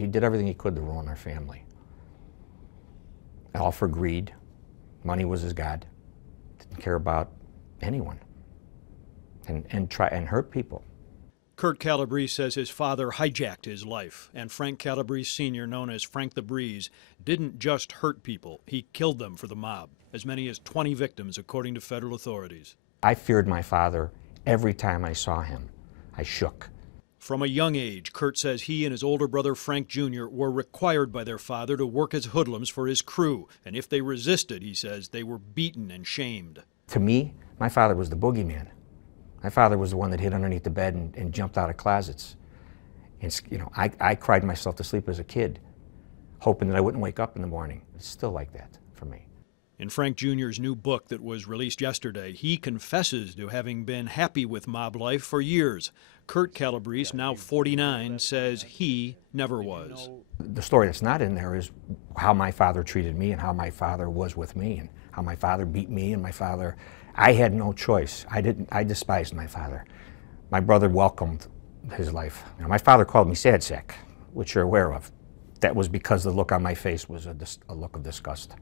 He did everything he could to ruin our family. All for greed. Money was his god. Didn't care about anyone. And try and hurt people. Kurt Calabrese says his father hijacked his life, and Frank Calabrese Sr., known as Frank the Breeze, didn't just hurt people, he killed them for the mob. As many as 20 victims, according to federal authorities. I feared my father every time I saw him. I shook. From a young age, Kurt says he and his older brother Frank Jr. were required by their father to work as hoodlums for his crew, and if they resisted, he says, they were beaten and shamed. To me, my father was the boogeyman. My father was the one that hid underneath the bed and jumped out of closets. And, you know, I cried myself to sleep as a kid, hoping that I wouldn't wake up in the morning. It's still like that for me. In Frank Jr.'s new book that was released yesterday, he confesses to having been happy with mob life for years. Kurt Calabrese, now 49, says he never was. The story that's not in there is how my father treated me and how my father was with me and how my father beat me and my father. I had no choice. I despised my father. My brother welcomed his life. You know, my father called me sad sack, which you're aware of. That was because the look on my face was a look of disgust.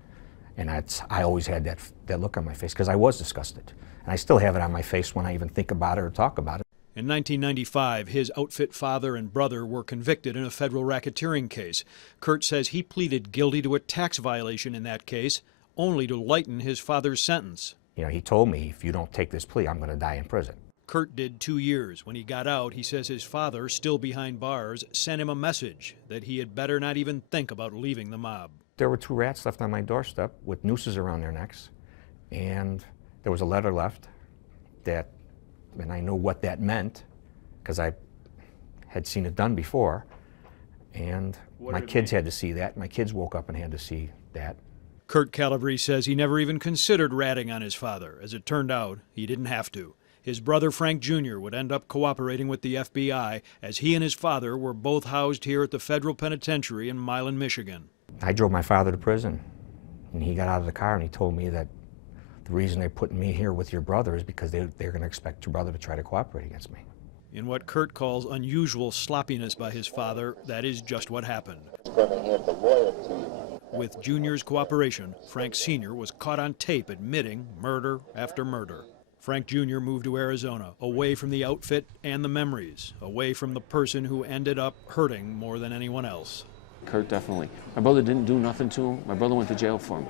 And I always had that look on my face because I was disgusted. And I still have it on my face when I even think about it or talk about it. In 1995, his outfit father and brother were convicted in a federal racketeering case. Kurt says he pleaded guilty to a tax violation in that case, only to lighten his father's sentence. You know, he told me, if you don't take this plea, I'm going to die in prison. Kurt did 2 years. When he got out, he says his father, still behind bars, sent him a message that he had better not even think about leaving the mob. There were 2 rats left on my doorstep with nooses around their necks, and there was a letter left that, and I knew what that meant because I had seen it done before, and my kids had to see that. My kids woke up and had to see that. Kurt Calabrese says he never even considered ratting on his father. As it turned out, he didn't have to. His brother Frank Jr. would end up cooperating with the FBI, as he and his father were both housed here at the federal penitentiary in Milan, Michigan. I drove my father to prison, and he got out of the car and he told me that the reason they're putting me here with your brother is because they're going to expect your brother to try to cooperate against me. In what Kurt calls unusual sloppiness by his father, that is just what happened. With Junior's cooperation, Frank Sr. was caught on tape admitting murder after murder. Frank Jr. moved to Arizona, away from the outfit and the memories, away from the person who ended up hurting more than anyone else. Kurt, definitely. My brother didn't do nothing to him. My brother went to jail for him.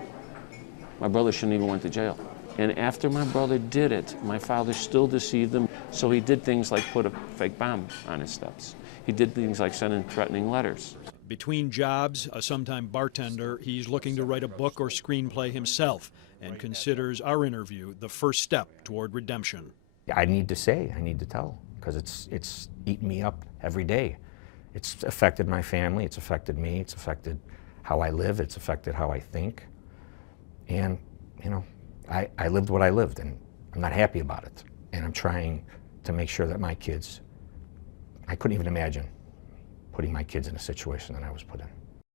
My brother shouldn't even went to jail. And after my brother did it, my father still deceived him. So he did things like put a fake bomb on his steps. He did things like sending threatening letters. Between jobs, a sometime bartender, he's looking to write a book or screenplay himself and considers our interview the first step toward redemption. I need to say, I need to tell, because it's eaten me up every day. It's affected my family, it's affected me, it's affected how I live, it's affected how I think. And, you know, I lived what I lived, and I'm not happy about it. And I'm trying to make sure that my kids, I couldn't even imagine putting my kids in a situation that I was put in.